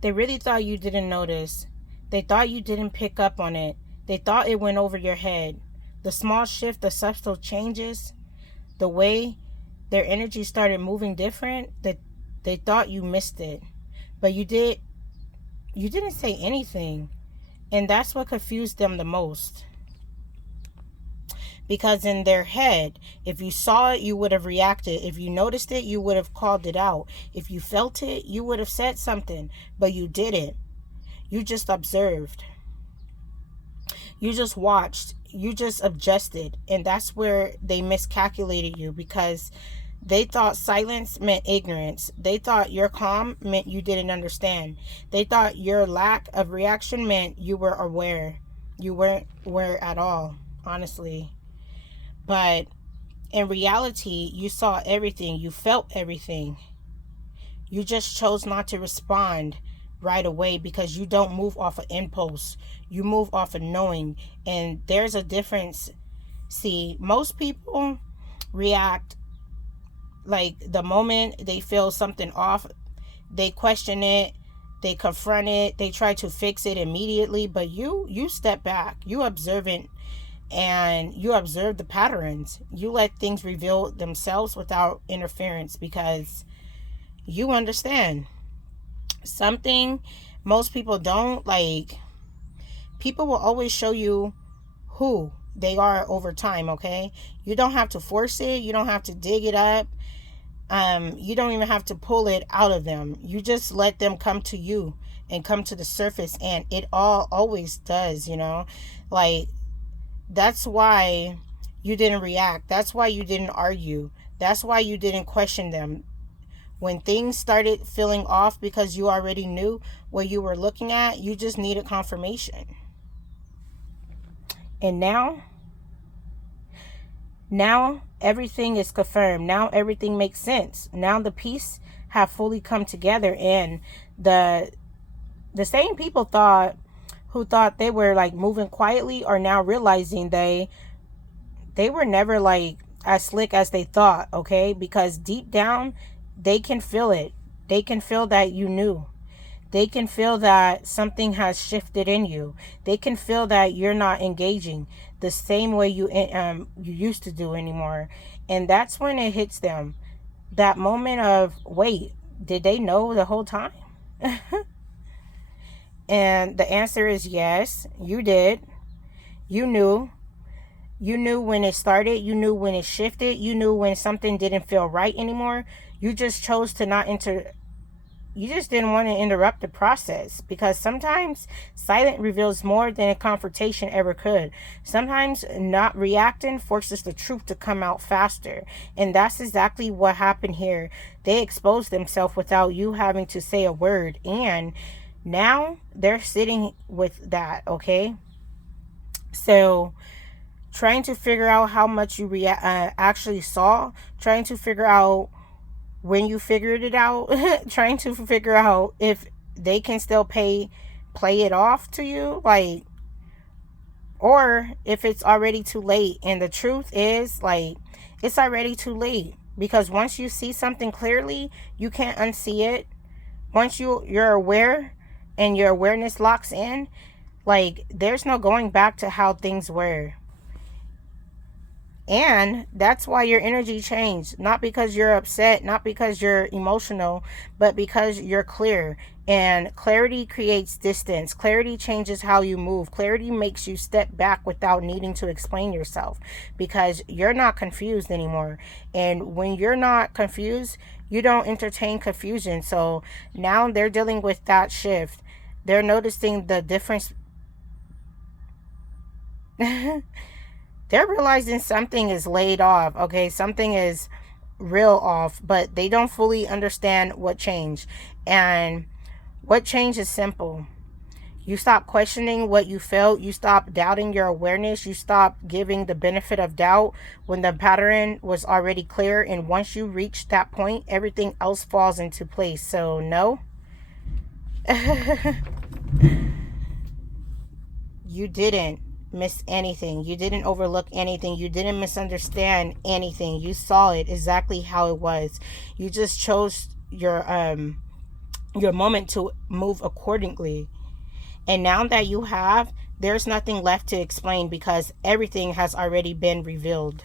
They really thought you didn't notice. They thought you didn't pick up on it. They thought it went over your head. The small shift, the subtle changes, the way their energy started moving different, that they thought you missed it. But you didn't say anything. And that's what confused them the most. Because in their head, if you saw it, you would have reacted. If you noticed it, you would have called it out. If you felt it, you would have said something. But you didn't. You just observed. You just watched. You just adjusted. And that's where they miscalculated you, because they thought silence meant ignorance. They thought your calm meant you didn't understand. They thought your lack of reaction meant you were aware. You weren't aware at all, honestly. But in reality, you saw everything. You felt everything. You just chose not to respond right away, because you don't move off of impulse. You move off of knowing. And there's a difference. See, most people react like the moment they feel something off, they question it, they confront it, they try to fix it immediately. But you step back, you observe it, and you observe the patterns. You let things reveal themselves without interference, because you understand something most people don't. Like, people will always show you who they are over time. Okay, you don't have to force it, you don't have to dig it up, you don't even have to pull it out of them. You just let them come to you and come to the surface, and it all always does, like, that's why you didn't react. That's why you didn't argue. That's why you didn't question them. When things started feeling off, because you already knew what you were looking at, you just needed confirmation. And now everything is confirmed. Now everything makes sense. Now the pieces have fully come together, and the same people who thought they were like moving quietly are now realizing they were never like as slick as they thought. Okay, because deep down they can feel it. They can feel that you knew. They can feel that something has shifted in you. They can feel that you're not engaging the same way you used to do anymore. And that's when it hits them. That moment of, wait, did they know the whole time? And the answer is yes, you did. You knew. You knew when it started. You knew when it shifted. You knew when something didn't feel right anymore. You just chose to not you just didn't want to interrupt the process, because sometimes silence reveals more than a confrontation ever could. Sometimes not reacting forces the truth to come out faster. And that's exactly what happened here. They exposed themselves without you having to say a word. And now they're sitting with that, okay? So trying to figure out how much you actually saw, trying to figure out when you figured it out, trying to figure out if they can still play it off to you, like, or if it's already too late. And the truth is, like, it's already too late, because once you see something clearly, you can't unsee it. Once you're aware and your awareness locks in, like, there's no going back to how things were. And that's why your energy changed. Not because you're upset, not because you're emotional, but because you're clear. And clarity creates distance. Clarity changes how you move. Clarity makes you step back without needing to explain yourself, because you're not confused anymore. And when you're not confused, you don't entertain confusion. So now they're dealing with that shift. They're noticing the difference. They're realizing something is laid off, okay? Something is real off, but they don't fully understand what changed. And what changed is simple. You stop questioning what you felt. You stop doubting your awareness. You stop giving the benefit of doubt when the pattern was already clear. And once you reach that point, everything else falls into place. So no, you didn't miss anything. You didn't overlook anything. You didn't misunderstand anything. You saw it exactly how it was. You just chose your moment to move accordingly. And now that you have, there's nothing left to explain because everything has already been revealed.